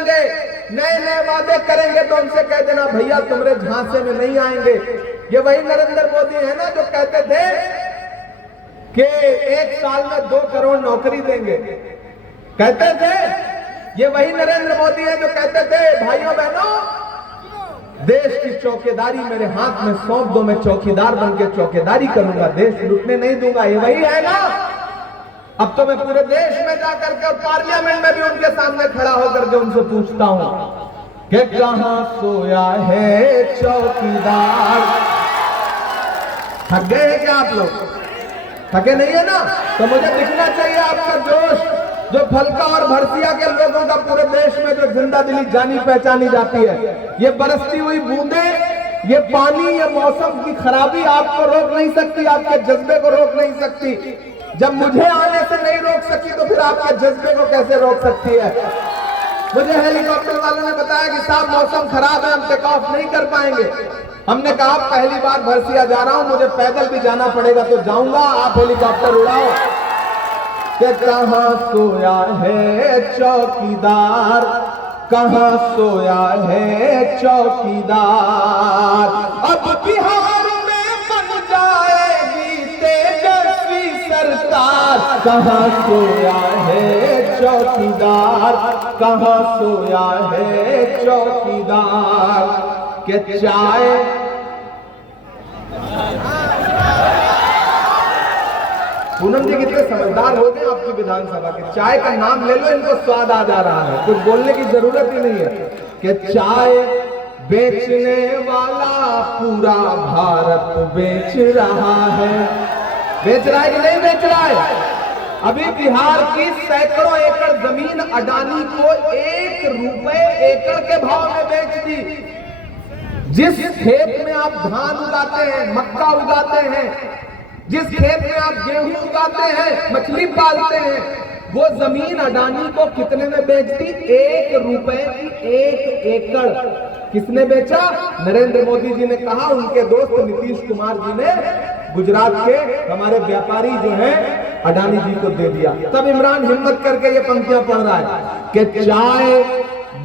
चलेंगे, नए नए वादे करेंगे, तो उनसे कह देना भैया तुम्हारे झांसे में नहीं आएंगे। ये वही नरेंद्र मोदी है ना जो कहते थे कि 1 साल में 2 करोड़ नौकरी देंगे, कहते थे। ये वही नरेंद्र मोदी है जो कहते थे भाइयों बहनों देश की चौकीदारी मेरे हाथ में सौंप दो, मैं चौकीदार बनकर चौकीदारी करूंगा, देश लूटने नहीं दूंगा। ये वही है ना। अब तो मैं पूरे देश में जाकर के और पार्लियामेंट में भी उनके सामने खड़ा होकर के उनसे पूछता हूं कि कहां सोया है चौकीदार। थक गए हैं क्या आप लोग? थके नहीं है ना? तो मुझे दिखना चाहिए आपका जोश, जो फलका और भरसिया के लोगों का पूरे देश में जो जिंदा दिली जानी पहचानी जाती है। ये बरसती हुई बूंदे, ये पानी, ये मौसम की खराबी आपको रोक नहीं सकती, आपके जज्बे को रोक नहीं सकती। जब मुझे आने से नहीं रोक सकी तो फिर आपके जज्बे को कैसे रोक सकती है? मुझे हेलीकॉप्टर वालों ने बताया कि साहब मौसम खराब है, हम टेक ऑफ नहीं कर पाएंगे। हमने कहा पहली बार भरसिया जा रहा हूं, मुझे पैदल भी जाना पड़ेगा तो जाऊंगा, आप हेलीकॉप्टर उड़ाओ। कि कहां सोया है चौकीदार, कहां सोया है चौकीदार। अब बिहार में बन जाएगी तेजस्वी सरकार, कहां सोया है चौकीदार, कहां सोया है चौकीदार। के चाय पूनम जी कितने समझदार हो गए आपकी विधानसभा के। चाय का नाम ले लो, इनको स्वाद आ जा रहा है, कुछ बोलने की जरूरत ही नहीं है। कि चाय बेचने वाला पूरा भारत बेच रहा है। बेच रहा है कि नहीं बेच रहा है? अभी बिहार की सैकड़ों एकड़ जमीन अडानी को 1 रुपए एकड़ के भाव में बेच दी। जिस खेत में आप धान उगाते हैं, मक्का उगाते हैं, जिस खेत में आप गेहूं उगाते हैं, मछली पालते हैं, वो जमीन अडानी को कितने में बेचती? 1 रुपए की 1 एकड़। किसने बेचा? नरेंद्र मोदी जी ने कहा, उनके दोस्त नीतीश कुमार जी ने गुजरात के हमारे व्यापारी जो हैं अडानी जी को दे दिया। तब इमरान हिम्मत करके ये पंक्तियां पढ़ रहा है कि चाय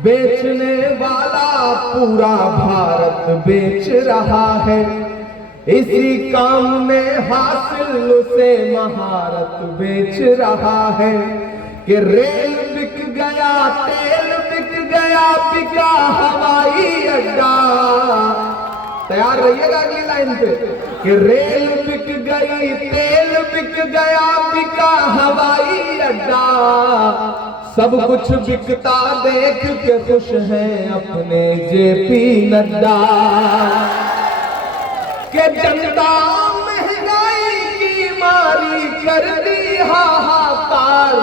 बेचने वाला पूरा भारत बेच रहा है, इसी काम में हासिल उसे महारत बेच रहा है। कि रेल बिक गया, तेल बिक गया, बिका हवाई अड्डा। तैयार रहिएगा अगली लाइन पे। कि रेल बिक गई, तेल बिक गया, बिका हवाई अड्डा। सब कुछ बिकता देख के खुश हैं अपने जेपी नड्डा। के जनता महंगाई की मारी कर दी हाहाकार,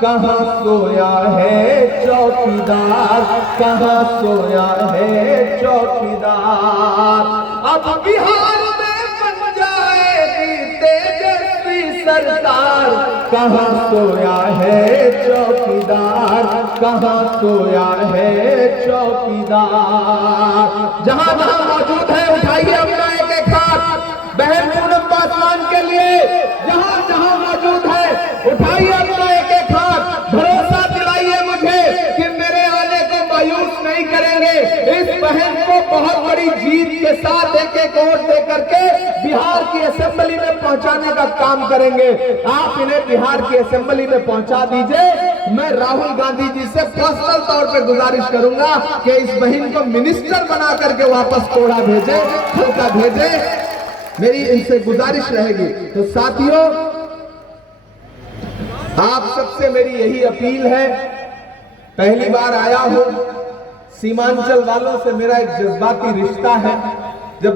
कहां सोया है चौकीदार, कहां सोया है चौकीदार। अब बिहार में बन जाएगी तेजस्वी सरकार, कहां सोया है चौकीदार, कहां सोया है चौकीदार। जहां जहां मौजूद है उठाइए अपना एक एक हाथ बहन पूनम पासवान के लिए। जहां जहां मौजूद है उठाइए अपना एक एक हाथ। भरोसा दिलाइए मुझे कि मेरे आने को मायूस नहीं करेंगे। इस बहन को बहुत बड़ी जीत के साथ एक एक वोट दे करके बिहार की असेंबली में पहुंचाने का काम करेंगे। आप इन्हें बिहार की असेंबली में पहुंचा दीजिए। मैं राहुल गांधी जी से पर्सनल तौर पर गुजारिश करूंगा कि इस बहन को मिनिस्टर बना करके वापस कोड़ा भेजे, खलका भेजे। मेरी इनसे गुजारिश रहेगी। तो साथियों, आप सबसे मेरी यही अपील है, पहली बार आया हूं, सीमांचल वालों से मेरा एक जज्बाती रिश्ता है।